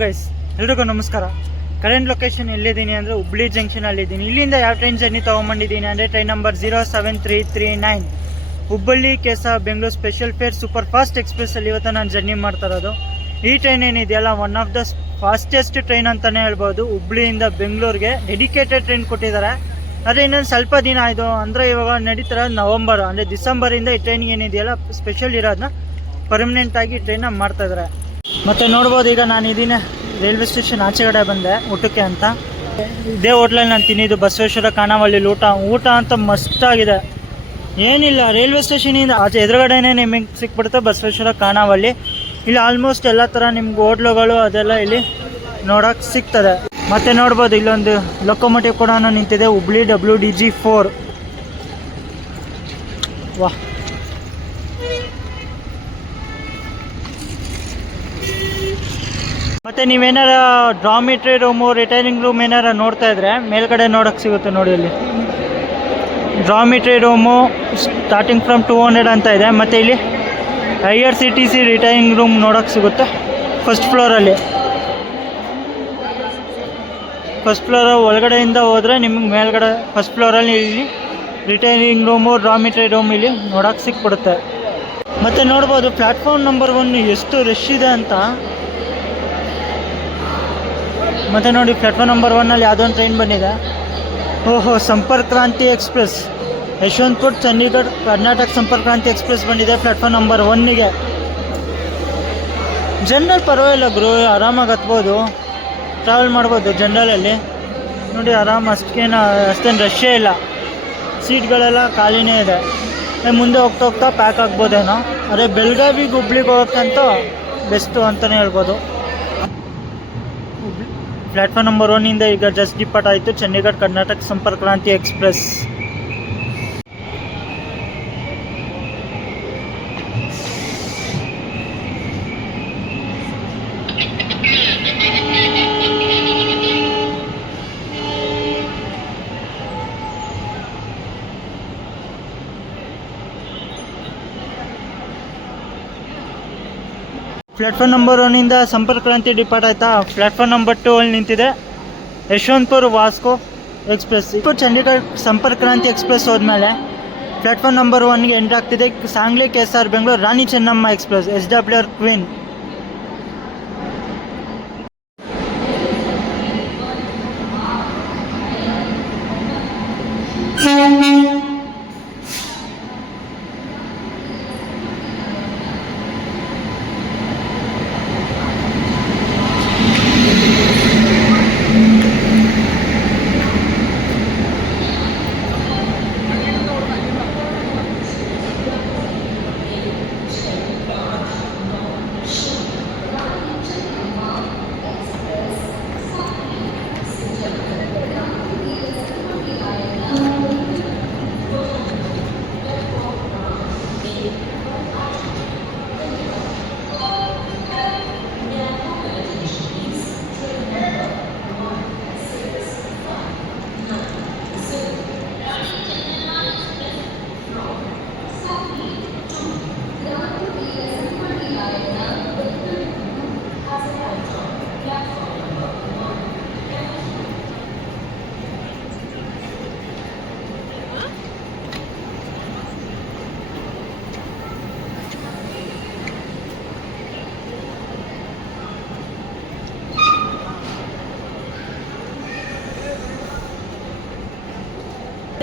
Guys ಎಲ್ರಿಗೂ ನಮಸ್ಕಾರ. Current location ಎಲ್ಲಿದ್ದೀನಿ ಅಂದರೆ ಹುಬ್ಳಿ ಜಂಕ್ಷನಲ್ಲಿದ್ದೀನಿ ಇಲ್ಲಿಂದ ಯಾವ ಟ್ರೈನ್ ಜರ್ನಿ ತೊಗೊಂಬಂದಿದ್ದೀನಿ ಅಂದರೆ train number zero seven three three nine Hubballi ಕೆಸ Bengaluru special fare super fast ಎಕ್ಸ್ಪ್ರೆಸ್ಸಲ್ಲಿ ಇವತ್ತು ನಾನು ಜರ್ನಿ ಮಾಡ್ತಾ ಇರೋದು. ಈ ಟ್ರೈನ್ ಏನಿದೆಯಲ್ಲ one of the fastest train ಅಂತಲೇ ಹೇಳ್ಬೋದು. ಹುಬ್ಳಿಯಿಂದ ಬೆಂಗಳೂರಿಗೆ ಡೆಡಿಕೇಟೆಡ್ ಟ್ರೈನ್ ಕೊಟ್ಟಿದ್ದಾರೆ. ಆದರೆ ಇನ್ನೊಂದು ಸ್ವಲ್ಪ ದಿನ ಆಯಿತು ಅಂದರೆ ಇವಾಗ ನಡೀತಾರೆ ನವಂಬರ್ ಅಂದರೆ ಡಿಸೆಂಬರಿಂದ ಈ ಟ್ರೈನ್ ಏನಿದೆಯಲ್ಲ ಸ್ಪೆಷಲ್ ಇರೋದನ್ನ ಪರ್ಮನೆಂಟಾಗಿ ಟ್ರೈನ ಮಾಡ್ತಾ ಇದ್ದಾರೆ. ಮತ್ತೆ ನೋಡ್ಬೋದು, ಈಗ ನಾನು ಇದೀನಿ. ರೈಲ್ವೆ ಸ್ಟೇಷನ್ ಆಚೆ ಕಡೆ ಬಂದೆ, ಊಟಕ್ಕೆ ಅಂತ. ಇದೇ ಹೋಟ್ಲಲ್ಲಿ ನಾನು ತಿನ್ನಿದ್ದು ಬಸವೇಶ್ವರ ಖಾನಾವಳ್ಳಿ ಊಟ ಊಟ ಅಂತ ಮಸ್ತಾಗಿದೆ ಏನಿಲ್ಲ, ರೈಲ್ವೆ ಸ್ಟೇಷನಿಂದ ಆಚೆ ಎದುರುಗಡೆನೇ ನಿಮಗೆ ಸಿಕ್ಬಿಡುತ್ತೆ ಬಸವೇಶ್ವರ ಖಾನಾವಳ್ಳಿ ಇಲ್ಲಿ ಆಲ್ಮೋಸ್ಟ್ ಎಲ್ಲ ಥರ ನಿಮ್ಗೆ ಹೋಟ್ಲುಗಳು ಅದೆಲ್ಲ ಇಲ್ಲಿ ನೋಡೋಕೆ ಸಿಗ್ತದೆ. ಮತ್ತೆ ನೋಡ್ಬೋದು, ಇಲ್ಲೊಂದು ಲೊಕೊಮೋಟಿವ್ ಕೂಡ ನಿಂತಿದೆ, Hubli W D G four ವಾಹ್. ಮತ್ತೆ ನೀವೇನಾರ ಡ್ರಾಮಿಟ್ರಿ ರೂಮು ರಿಟೈನಿಂಗ್ ರೂಮ್ ಏನಾರ ನೋಡ್ತಾ ಇದ್ರೆ ಮೇಲ್ಗಡೆ ನೋಡೋಕೆ ಸಿಗುತ್ತೆ ನೋಡಿ ಇಲ್ಲಿ. Dormitory room starting from two hundred ಅಂತ ಇದೆ. ಮತ್ತೆ ಇಲ್ಲಿ I R C T C retiring room ನೋಡೋಕೆ ಸಿಗುತ್ತೆ. ಫಸ್ಟ್ ಫ್ಲೋರಲ್ಲಿ ಫಸ್ಟ್ ಫ್ಲೋರ್ ಒಳಗಡೆಯಿಂದ ಹೋದ್ರೆ ನಿಮಗೆ ಮೇಲ್ಗಡೆ ಫಸ್ಟ್ ಫ್ಲೋರಲ್ಲಿ ಇಲ್ಲಿ ರಿಟೈನಿಂಗ್ ರೂಮು ಡ್ರಾಮಿಟ್ರಿ ರೂಮ್ ಇಲ್ಲಿ ನೋಡೋಕೆ ಸಿಕ್ಬಿಡುತ್ತೆ. ಮತ್ತು ನೋಡ್ಬೋದು ಪ್ಲಾಟ್ಫಾರ್ಮ್ ನಂಬರ್ ಒನ್ ಎಷ್ಟು ರಶ್ ಇದೆ ಅಂತ. ಮತ್ತು ನೋಡಿ ಪ್ಲಾಟ್ಫಾರ್ಮ್ ನಂಬರ್ ಒನ್ನಲ್ಲಿ ಯಾವುದೋ ಒಂದು ಟ್ರೈನ್ ಬಂದಿದೆ? ಓಹೋ, ಸಂಪರ್ಕ್ ಕ್ರಾಂತಿ ಎಕ್ಸ್ಪ್ರೆಸ್. ಯಶವಂತಪುರ್, ಚಂಡೀಗಢ, ಕರ್ನಾಟಕ ಸಂಪರ್ಕ್ ಕ್ರಾಂತಿ ಎಕ್ಸ್ಪ್ರೆಸ್ ಬಂದಿದೆ ಪ್ಲಾಟ್ಫಾರ್ಮ್ ನಂಬರ್ ಒನ್ನಿಗೆ ಜನರಲ್ ಪರವಾಗಿಲ್ಲ ಗುರು, ಆರಾಮಾಗಿ ಹತ್ಬೋದು. ಟ್ರಾವೆಲ್ ಮಾಡ್ಬೋದು ಜನರಲಲ್ಲಿ ನೋಡಿ ಆರಾಮ, ಅಷ್ಟೇನು ಅಷ್ಟೇನು ರಶ್ಶೇ ಇಲ್ಲ. ಸೀಟ್ಗಳೆಲ್ಲ ಖಾಲಿನೇ ಇದೆ. ಮುಂದೆ ಹೋಗ್ತಾ ಹೋಗ್ತಾ ಪ್ಯಾಕ್ ಆಗ್ಬೋದೇನೋ? ಅದೇ ಬೆಳಗಾವಿಗೆ ಹುಬ್ಳಿಗೆ ಹೋಗೋಕ್ಕಂತೂ ಬೆಸ್ಟು ಅಂತಲೇ ಹೇಳ್ಬೋದು. ಪ್ಲಾಟ್ಫಾರ್ಮ್ ನಂಬರ್ ಒನ್ನಿಂದ ಈಗ ಜಸ್ಟ್ ಡಿಪಾರ್ಟ್ ಆಯಿತು ಚಂಡೀಗಢ ಕರ್ನಾಟಕ ಸಂಪರ್ಕ ಕ್ರಾಂತಿ ಎಕ್ಸ್ಪ್ರೆಸ್ ಪ್ಲಾಟ್ಫಾರ್ಮ್ ನಂಬರ್ ಒನ್ನಿಂದ ಸಂಪರ್ಕ ಕ್ರಾಂತಿ ಡಿಪಾರ್ಟ್ ಆಯ್ತಾ? ಪ್ಲಾಟ್ಫಾರ್ಮ್ ನಂಬರ್ ಟು ಅಲ್ಲಿ ನಿಂತಿದೆ. ಯಶವಂತಪುರ್ ವಾಸ್ಕೋ ಎಕ್ಸ್ಪ್ರೆಸ್. ಇಪ್ಪತ್ತು ಚಂಡೀಗಢ ಸಂಪರ್ಕ ಕ್ರಾಂತಿ ಎಕ್ಸ್ಪ್ರೆಸ್ ಹೋದ್ಮೇಲೆ ಪ್ಲಾಟ್ಫಾರ್ಮ್ ನಂಬರ್ ಒನ್ಗೆ ಎಂಟ್ರಾಗ್ತಿದೆ Sangli K S R Bengaluru, Rani Chennamma express, S W R queen.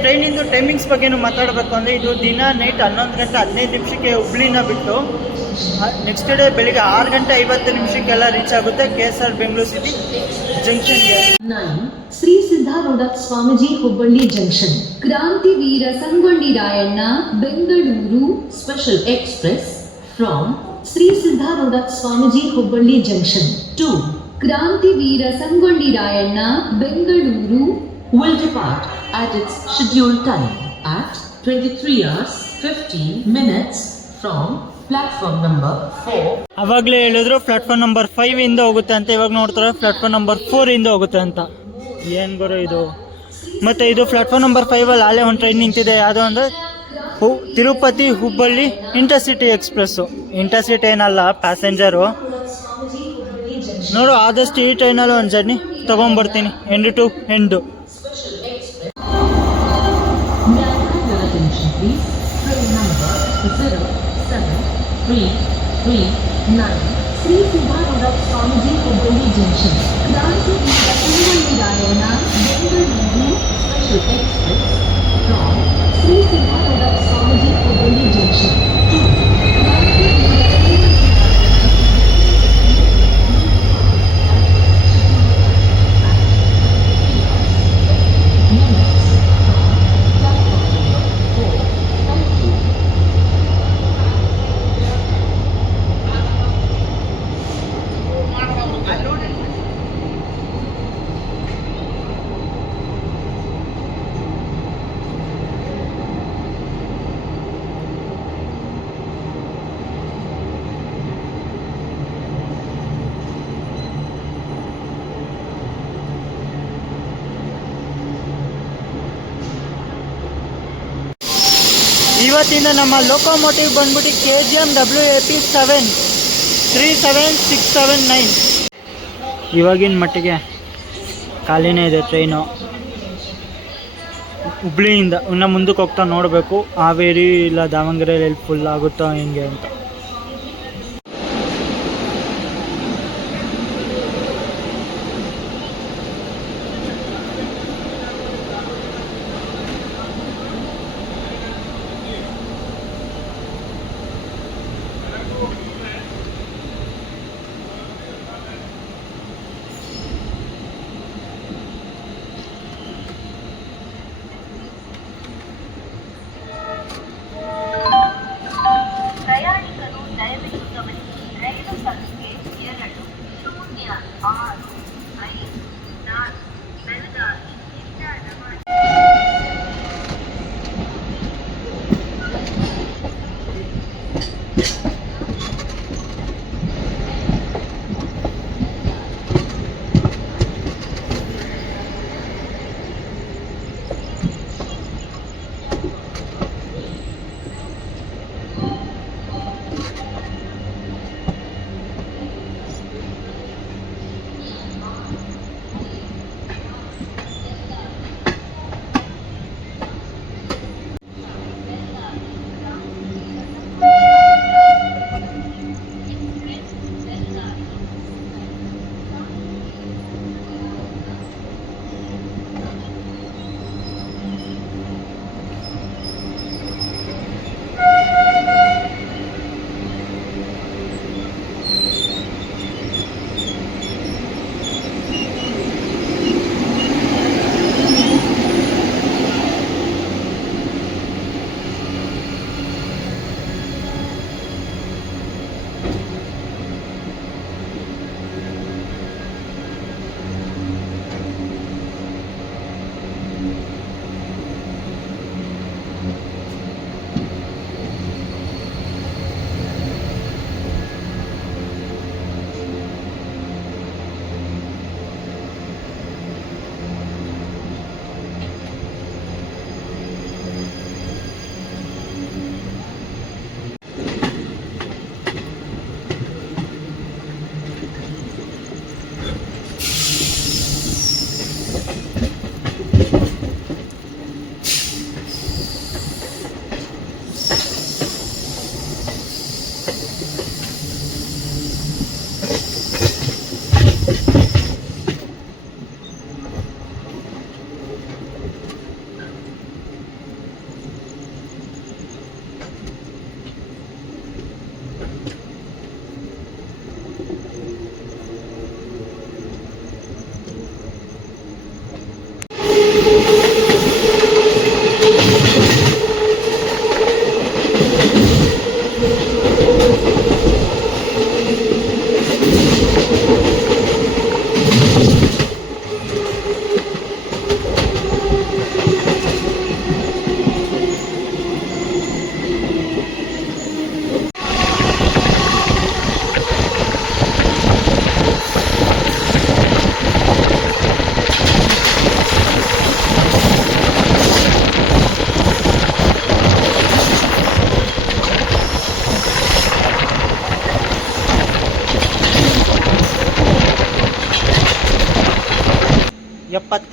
ಟ್ರೈನಿಂದು timings ಬಗ್ಗೆನೂ ಮಾತಾಡಬೇಕು ಅಂದರೆ ಇದು ದಿನ ನೈಟ್ ಹನ್ನೊಂದು ಗಂಟೆ ಹದಿನೈದು ನಿಮಿಷಕ್ಕೆ ಹುಬ್ಳಿನ ಬಿಟ್ಟು ನೆಕ್ಸ್ಟ್ ಡೇ ಬೆಳಿಗ್ಗೆ ಆರು ಗಂಟೆ ಐವತ್ತು ನಿಮಿಷಕ್ಕೆಲ್ಲ ರೀಚ್ ಆಗುತ್ತೆ K S R Bengaluru city ಜಂಕ್ಷನ್ಗೆ Shri Siddharoodha Swamiji Hubballi junction Krantiveera Sangolli Rayanna, Bengaluru special express from Shri Siddharoodha Swamiji Hubballi junction to Krantiveera Sangolli Rayanna, Bengaluru will depart at its scheduled time at 23 hours 15 minutes from platform number 4 ಅವಾಗಲೇ ಹೇಳಿದ್ರು platform number five ಇಂದ ಹೋಗುತ್ತೆ ಅಂತ. ಇವಾಗ ನೋಡ್ತಾರೆ platform number four ಇಂದ ಹೋಗುತ್ತೆ ಅಂತ. ಏನು ಬರೋ ಇದು? ಮತ್ತು ಇದು ಪ್ಲಾಟ್ಫಾರ್ಮ್ ನಂಬರ್ ಫೈವಲ್ಲಿ ಅಲ್ಲೇ ಒಂದು ಟ್ರೈನ್ ನಿಂತಿದೆ. ಯಾವುದು ಅಂದರೆ ಹು, Tirupati Hubballi intercity express intercity ಏನಲ್ಲ ಪ್ಯಾಸೆಂಜರು ನೋಡು, ಆದಷ್ಟು ಈ ಟ್ರೈನಲ್ಲಿ ಒಂದು journey ತೊಗೊಂಬರ್ತೀನಿ end to end number 0739 Sri Siddhartha Swamiji Hubballi Junction. Kranti Veera Sangoಳ್ಳಿ Rayanna Bengaluru Special Express from Sri Siddhartha Swamiji Hubballi Junction ಇವತ್ತಿಂದ ನಮ್ಮ ಲೋಕೋಮೋಟಿವ್ ಬಂದ್ಬಿಟ್ಟು K G M W A P seven three seven six seven nine ಇವಾಗಿನ ಮಟ್ಟಿಗೆ ಖಾಲಿನೇ ಇದೆ train ಹುಬ್ಳಿಯಿಂದ ಇನ್ನು ಮುಂದಕ್ಕೆ ಹೋಗ್ತಾ ನೋಡಬೇಕು. ಹಾವೇರಿ ಇಲ್ಲ ದಾವಣಗೆರೆಯಲ್ಲಿ ಫುಲ್ ಆಗುತ್ತೋ ಹೆಂಗೆ ಅಂತ.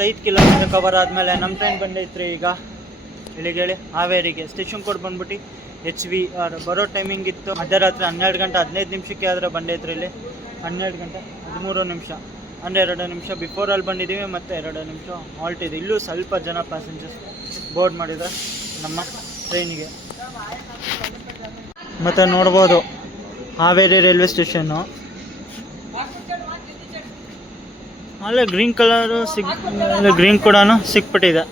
ಎಪ್ಪತ್ತೈದು ಕಿಲೋಮೀಟರ್ ಕವರ್ ಆದಮೇಲೆ ನಮ್ಮ ಟ್ರೈನ್ ಬಂದೈತ್ರಿ ಈಗ. ಇಲ್ಲಿಗೆ ಹೇಳಿ. ಹಾವೇರಿಗೆ. ಸ್ಟೇಷನ್ ಕೋಡ್ ಬಂದ್ಬಿಟ್ಟು ಎಚ್ ವಿ ಬರೋ ಟೈಮಿಂಗ್ ಇತ್ತು. ಮಧ್ಯರಾತ್ರಿ ಹನ್ನೆರಡು ಗಂಟೆ, ಹದಿನೈದು ನಿಮಿಷಕ್ಕೆ ಆದರೆ ಬಂದೈತ್ರಿ ಇಲ್ಲಿ. ಹನ್ನೆರಡು ಗಂಟೆ, ಹದಿಮೂರು ನಿಮಿಷ. ಅಂದರೆ ಎರಡು ನಿಮಿಷ ಬಿಫೋರಲ್ಲಿ ಬಂದಿದ್ದೀವಿ ಮತ್ತು ಎರಡು ನಿಮಿಷ ಹಾಲ್ಟ್ ಇದೆ. ಇಲ್ಲೂ ಸ್ವಲ್ಪ ಜನ ಪ್ಯಾಸೆಂಜರ್ಸ್ ಬೋರ್ಡ್ ಮಾಡಿದ್ದಾರೆ ನಮ್ಮ ಟ್ರೈನಿಗೆ ಮತ್ತು ನೋಡ್ಬೋದು ಹಾವೇರಿ ರೈಲ್ವೆ ಸ್ಟೇಷನ್ನು ಅಲ್ಲೇ ಗ್ರೀನ್ ಕಲರು ಸಿಗ್ ಗ್ರೀನ್ ಕೂಡ ಸಿಕ್ಬಿಟ್ಟಿದೆ.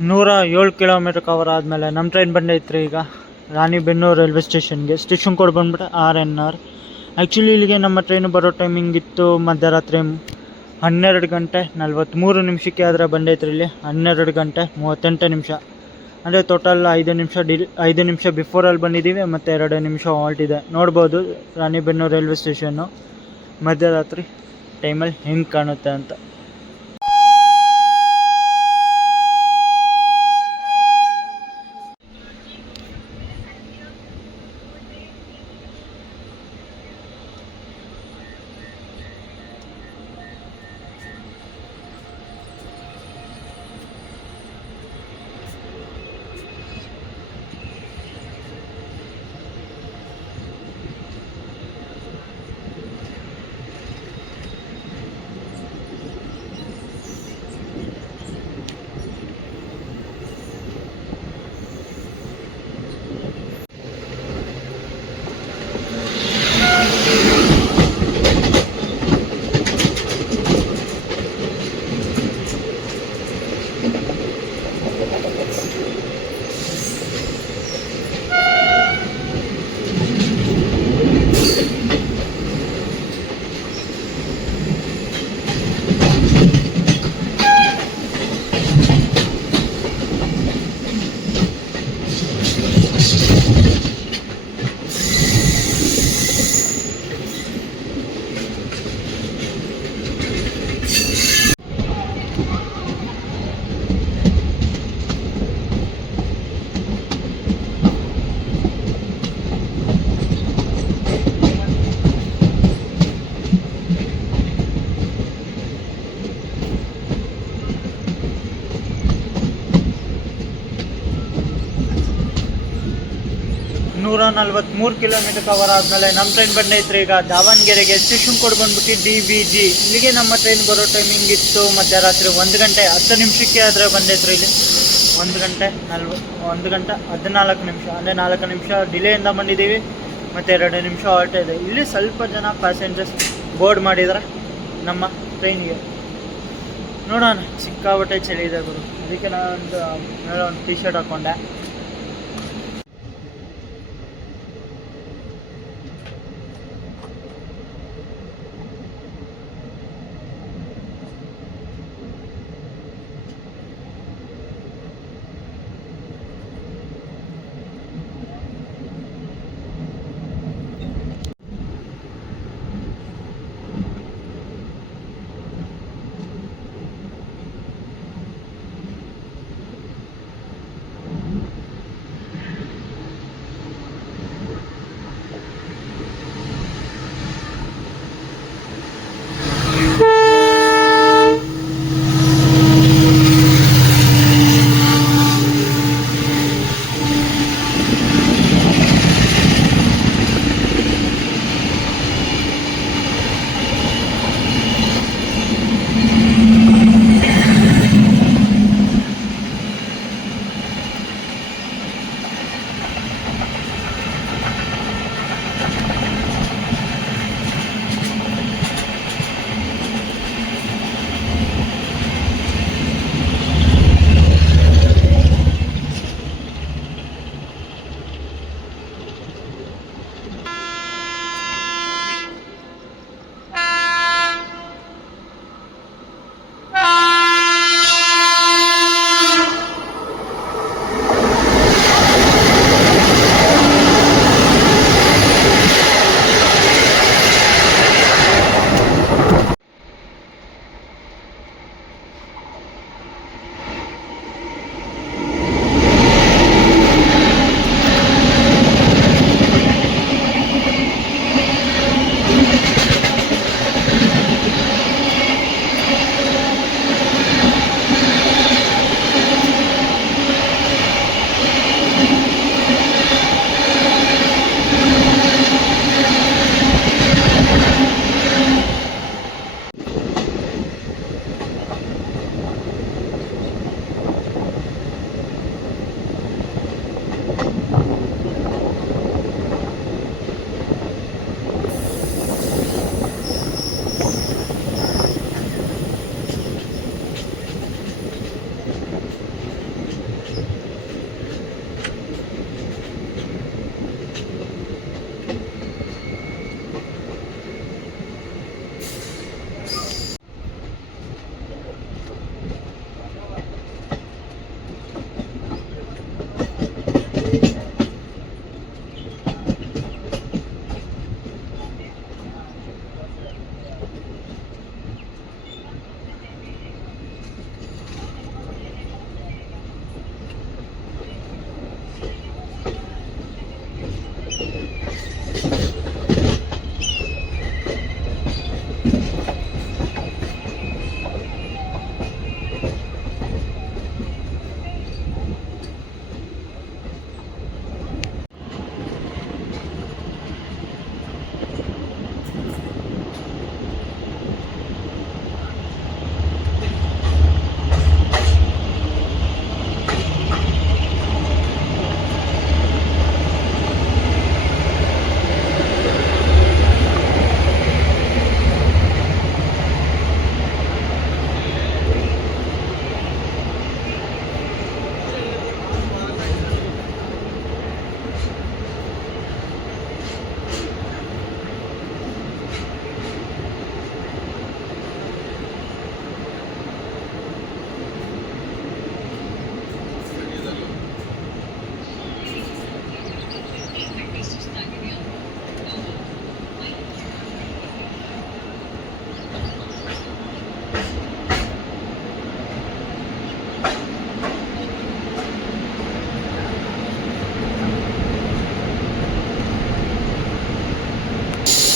ನೂರ ಏಳು ಕಿಲೋಮೀಟರ್ ಕವರ್ ಆದಮೇಲೆ ನಮ್ಮ ಟ್ರೈನ್ ಬಂದೈತ್ರಿ ಈಗ. ರಾಣಿಬೆನ್ನೂರು ರೈಲ್ವೆ ಸ್ಟೇಷನ್ಗೆ. ಸ್ಟೇಷನ್ ಕೋಡ್ ಬಂದ್ಬಿಟ್ಟು ಆರ್ ಎನ್ ಆರ್. ಆ್ಯಕ್ಚುಲಿ ಇಲ್ಲಿಗೆ ನಮ್ಮ ಟ್ರೈನ್ ಬರೋ ಟೈಮಿಂಗ್ ಇತ್ತು ಮಧ್ಯರಾತ್ರಿ ಹನ್ನೆರಡು ಗಂಟೆ ನಲ್ವತ್ತ್ಮೂರು ನಿಮಿಷಕ್ಕೆ ಆದರೆ ಬಂದೈತ್ರಿ ಇಲ್ಲಿ. ಹನ್ನೆರಡು ಗಂಟೆ ಮೂವತ್ತೆಂಟು ನಿಮಿಷ. ಅಂದರೆ ಟೋಟಲ್ ಐದು ನಿಮಿಷ ಡಿ ಐದು ನಿಮಿಷ ಬಿಫೋರಲ್ಲಿ ಬಂದಿದ್ದೀವಿ ಮತ್ತು ಎರಡು ನಿಮಿಷ ಹಾಲ್ಟ್ ಇದೆ. ನೋಡ್ಬೋದು ರಾಣಿಬೆನ್ನೂರು ರೈಲ್ವೆ ಸ್ಟೇಷನ್ನು ಮಧ್ಯರಾತ್ರಿ ಟೈಮಲ್ಲಿ ಹೆಂಗೆ ಕಾಣುತ್ತೆ ಅಂತ. Música ನೂರ ನಲ್ವತ್ತ್ಮೂರು ಕಿಲೋಮೀಟರ್ ಕವರ್ ಆದಮೇಲೆ ನಮ್ಮ ಟ್ರೈನ್ ಬಂದೈತ್ರಿ. ಈಗ ದಾವಣಗೆರೆಗೆ ಸ್ಟೇಷನ್ ಕೊಡ್ ಬಂದ್ಬಿಟ್ಟು ಡಿ ಬಿ ಜಿ ಇಲ್ಲಿಗೆ ನಮ್ಮ ಟ್ರೈನ್ ಬರೋ ಟೈಮಿಂಗ್ ಇತ್ತು ಮಧ್ಯರಾತ್ರಿ ಒಂದು ಗಂಟೆ, ಹತ್ತು ನಿಮಿಷಕ್ಕೆ ಆದರೆ ಬಂದೈತ್ರಿ ಇಲ್ಲಿ. ಒಂದು ಗಂಟೆ ನಲ್ವ, ಒಂದು ಗಂಟೆ ಹದಿನಾಲ್ಕು ನಿಮಿಷ, ಅಂದರೆ ನಾಲ್ಕು ನಿಮಿಷ ಡಿಲೇಯಿಂದ ಬಂದಿದ್ದೀವಿ, ಮತ್ತು ಎರಡು ನಿಮಿಷ ಹೊರಟ ಇದೆ. ಇಲ್ಲಿ ಸ್ವಲ್ಪ ಜನ ಪ್ಯಾಸೆಂಜರ್ಸ್ ಬೋರ್ಡ್ ಮಾಡಿದ್ದಾರೆ ನಮ್ಮ ಟ್ರೈನಿಗೆ ನೋಡೋಣ ಸಿಕ್ಕಾಬಟ್ಟೆ ಚಳಿ ಇದೆ ಗುರು. ಅದಕ್ಕೆ ನಾನು ಮೇಲೆ ಒಂದು T shirt ಹಾಕ್ಕೊಂಡೆ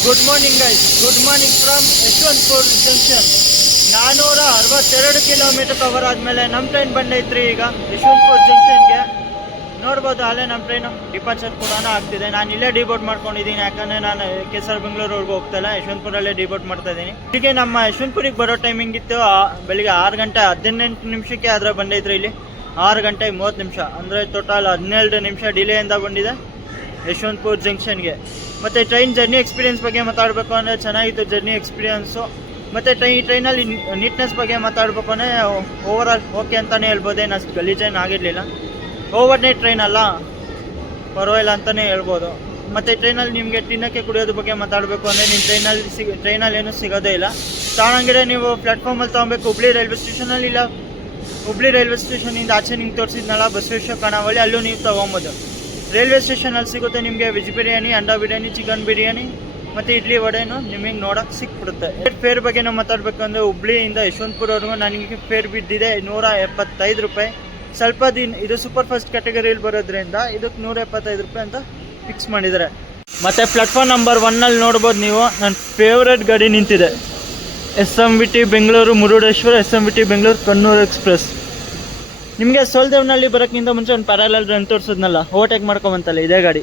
good morning guys good morning from Yeshwantpur junction ನಾನ್ನೂರ ಅರವತ್ತೆರಡು ಕಿಲೋಮೀಟರ್ ಕವರ್ ಆದಮೇಲೆ ನಮ್ಮ ಟ್ರೈನ್ ಬಂದೈತ್ರಿ ಈಗ ಯಶವಂತಪುರ್ ಜಂಕ್ಷನ್ಗೆ ನೋಡ್ಬೋದು ಅಲ್ಲೇ ನಮ್ಮ ಟ್ರೈನು ಡಿಪಾರ್ಚರ್ ಕೂಡ ಆಗ್ತಿದೆ. ನಾನು ಇಲ್ಲೇ ಡಿಬೋಟ್ ಮಾಡ್ಕೊಂಡಿದ್ದೀನಿ. ಯಾಕಂದರೆ ನಾನು ಕೆ ಎಸ್ ಆರ್ ಬೆಂಗಳೂರವರೆಗೂ ಹೋಗ್ತಾಯಿಲ್ಲ ಯಶವಂತಪುರಲ್ಲೇ ಡಿಬೋಟ್ ಮಾಡ್ತಾ ಇದ್ದೀನಿ. ಹೀಗೆ ನಮ್ಮ ಯಶವಂತಪುರಿಗೆ ಬರೋ ಟೈಮಿಂಗ್ ಇತ್ತು ಬೆಳಿಗ್ಗೆ ಆರು ಗಂಟೆ ಹದಿನೆಂಟು ನಿಮಿಷಕ್ಕೆ ಆದ್ರೆ ಬಂದೈತ್ರಿ ಇಲ್ಲಿ. ಆರು ಗಂಟೆ ಮೂವತ್ತು ನಿಮಿಷ. ಅಂದರೆ ಟೋಟಲ್ ಹದಿನೇಳು ನಿಮಿಷ ಡಿಲೇಯಿಂದ ಬಂದಿದೆ ಯಶವಂತಪುರ್ ಜಂಕ್ಷನ್ಗೆ ಮತ್ತು ಟ್ರೈನ್ ಜರ್ನಿ ಎಕ್ಸ್ಪೀರಿಯನ್ಸ್ ಬಗ್ಗೆ ಮಾತಾಡಬೇಕು ಅಂದರೆ ಚೆನ್ನಾಗಿತ್ತು ಜರ್ನಿ ಎಕ್ಸ್ಪೀರಿಯನ್ಸು ಮತ್ತು ಟ್ರೈ ಟ್ರೈನಲ್ಲಿ ನೀಟ್ನೆಸ್ ಬಗ್ಗೆ ಮಾತಾಡಬೇಕು ಅಂದರೆ ಓವರ್ ಆಲ್ ಓಕೆ ಅಂತಲೇ ಹೇಳ್ಬೋದೇನು ಅಷ್ಟು ಗಲೀಜೇನು ಆಗಿರಲಿಲ್ಲ. ಓವರ್ ನೈಟ್ ಟ್ರೈನ್ ಅಲ್ಲ. ಪರವಾಗಿಲ್ಲ ಅಂತಲೇ ಹೇಳ್ಬೋದು. ಮತ್ತು ಟ್ರೈನಲ್ಲಿ ನಿಮಗೆ ತಿನ್ನೋಕ್ಕೆ ಕುಡಿಯೋದ್ರ ಬಗ್ಗೆ ಮಾತಾಡಬೇಕು ಅಂದರೆ ನಿಮ್ಮ ಟ್ರೈನಲ್ಲಿ ಸಿಗ ಟ್ರೈನಲ್ಲಿ ಏನೂ ಸಿಗೋದೇ ಇಲ್ಲ. ತಾಣಂಗಿದ್ರೆ ನೀವು ಪ್ಲಾಟ್ಫಾರ್ಮಲ್ಲಿ ತೊಗೊಬೇಕು. ಹುಬ್ಳಿ ರೈಲ್ವೆ ಸ್ಟೇಷನಲ್ಲಿ ಇಲ್ಲ. ಹುಬ್ಳಿ ರೈಲ್ವೆ ಸ್ಟೇಷನಿಂದ ಆಚೆ ನಿಂಗೆ ತೋರಿಸಿದ್ನಲ್ಲ, ಬಸವೇಶ್ವರ ಕಣಾವಳಿ, ಅಲ್ಲೂ ನೀವು ತೊಗೊಬೋದು. ರೈಲ್ವೆ ಸ್ಟೇಷನಲ್ಲಿ ಸಿಗುತ್ತೆ ನಿಮಗೆ ವೆಜ್ ಬಿರಿಯಾನಿ ಅಂಡಾ ಬಿರಿಯಾನಿ, ಚಿಕನ್ ಬಿರಿಯಾನಿ, ಮತ್ತು ಇಡ್ಲಿ ವಡೆನು ನಿಮಗೆ ನೋಡೋಕೆ ಸಿಕ್ಬಿಡುತ್ತೆ. ಫೇರ್ ಬಗ್ಗೆ ನಾವು ಮಾತಾಡಬೇಕು ಅಂದರೆ ಹುಬ್ಳಿಯಿಂದ ಯಶವಂತಪುರವರೆಗೂ ನನಗೆ ಫೇರ್ ಬಿದ್ದಿದೆ, ನೂರ ಎಪ್ಪತ್ತೈದು ರೂಪಾಯಿ. ಸ್ವಲ್ಪ ದಿನ, ಇದು ಸೂಪರ್ ಫಾಸ್ಟ್ ಕ್ಯಾಟಗರಿಯಲ್ಲಿ ಬರೋದ್ರಿಂದ ಇದಕ್ಕೆ ನೂರ ಎಪ್ಪತ್ತೈದು ರೂಪಾಯಿ ಅಂತ ಫಿಕ್ಸ್ ಮಾಡಿದ್ದಾರೆ. ಮತ್ತು ಪ್ಲಾಟ್ಫಾರ್ಮ್ ನಂಬರ್ ಒನ್ನಲ್ಲಿ ನೋಡ್ಬೋದು ನೀವು, ನನ್ನ ಫೇವ್ರೆಟ್ ಗಾಡಿ ನಿಂತಿದೆ. S M B T Bengaluru, Murudeshwara S M B T Bengaluru, Kannur express ನಿಮಗೆ ಸೋಲ್ದೇವ್ನಲ್ಲಿ ಬರೋಕ್ಕಿಂತ ಮುಂಚೆ ಒಂದು ಪ್ಯಾರಲಲ್ ರನ್ ತೋರಿಸಿದ್ನಲ್ಲ ಓವರ್ಟೇಕ್ ಮಾಡ್ಕೊಂಬಂತಲ್ಲ ಇದೇ ಗಾಡಿ.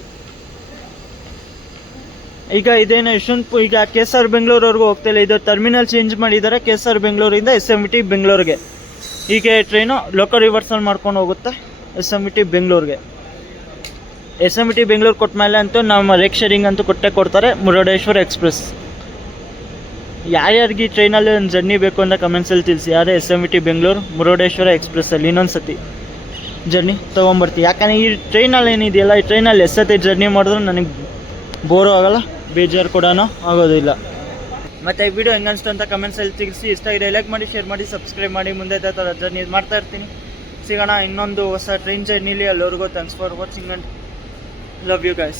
ಈಗ ಇದೇನು ಯಶವಂತಪುರ ಈಗ ಕೆ ಎಸ್ ಆರ್ ಬೆಂಗಳೂರವರೆಗೂ ಹೋಗ್ತಿಲ್ಲ, ಇದು ಟರ್ಮಿನಲ್ ಚೇಂಜ್ ಮಾಡಿದ್ದಾರೆ ಕೆ ಎಸ್ ಆರ್ ಬೆಂಗಳೂರಿಂದ ಎಸ್ ಎಂ ಟಿ ಬೆಂಗಳೂರಿಗೆ. ಹೀಗೆ ಟ್ರೈನು ಲೋಕಲ್ ರಿವರ್ಸಲ್ ಮಾಡ್ಕೊಂಡು ಹೋಗುತ್ತೆ ಎಸ್ ಎಂ ಟಿ ಬೆಂಗಳೂರಿಗೆ. ಎಸ್ ಎಂ ಟಿ ಬೆಂಗಳೂರು ಕೊಟ್ಟ ಮೇಲೆ ಅಂತೂ ನಮ್ಮ ರೇಕ್ ಶೇರಿಂಗ್ ಅಂತೂ ಕೊಟ್ಟೆ ಕೊಡ್ತಾರೆ ಮುರುಡೇಶ್ವರ ಎಕ್ಸ್ಪ್ರೆಸ್ ಯಾರ್ಯಾರಿಗೆ ಈ ಟ್ರೈನಲ್ಲಿ ಒಂದು ಜರ್ನಿ ಬೇಕು ಅಂತ ಕಮೆಂಟ್ಸಲ್ಲಿ ತಿಳಿಸಿ. ಯಾರೇ S M T Bengaluru Murudeshwara ಎಕ್ಸ್ಪ್ರೆಸ್ಸಲ್ಲಿ ಇನ್ನೊಂದು ಸತಿ ಜರ್ನಿ ತೊಗೊಂಬರ್ತೀವಿ ಯಾಕಂದರೆ ಈ ಟ್ರೈನಲ್ಲಿ ಏನಿದೆಯಲ್ಲ, ಈ ಟ್ರೈನಲ್ಲಿ ಎಸ್ ಸತಿ ಜರ್ನಿ ಮಾಡಿದ್ರು ನನಗೆ ಬೋರು ಆಗೋಲ್ಲ, ಬೇಜಾರು ಕೂಡ ಆಗೋದಿಲ್ಲ. ಮತ್ತು ಈ ವಿಡಿಯೋ ಹೆಂಗೆ ಅನಿಸ್ತು ಅಂತ ಕಮೆಂಟ್ಸಲ್ಲಿ ತಿಳಿಸಿ. ಇಷ್ಟ ಆಗಿದೆ ಲೈಕ್ ಮಾಡಿ ಶೇರ್ ಮಾಡಿ ಸಬ್ಸ್ಕ್ರೈಬ್ ಮಾಡಿ. ಮುಂದೆ ಥರ ಜರ್ನಿ ಮಾಡ್ತಾ ಇರ್ತೀನಿ. ಸಿಗೋಣ ಇನ್ನೊಂದು ಹೊಸ ಟ್ರೈನ್ ಜರ್ನಿಲಿ ಅಲ್ಲಿವರೆಗೂ thanks for watching and love you guys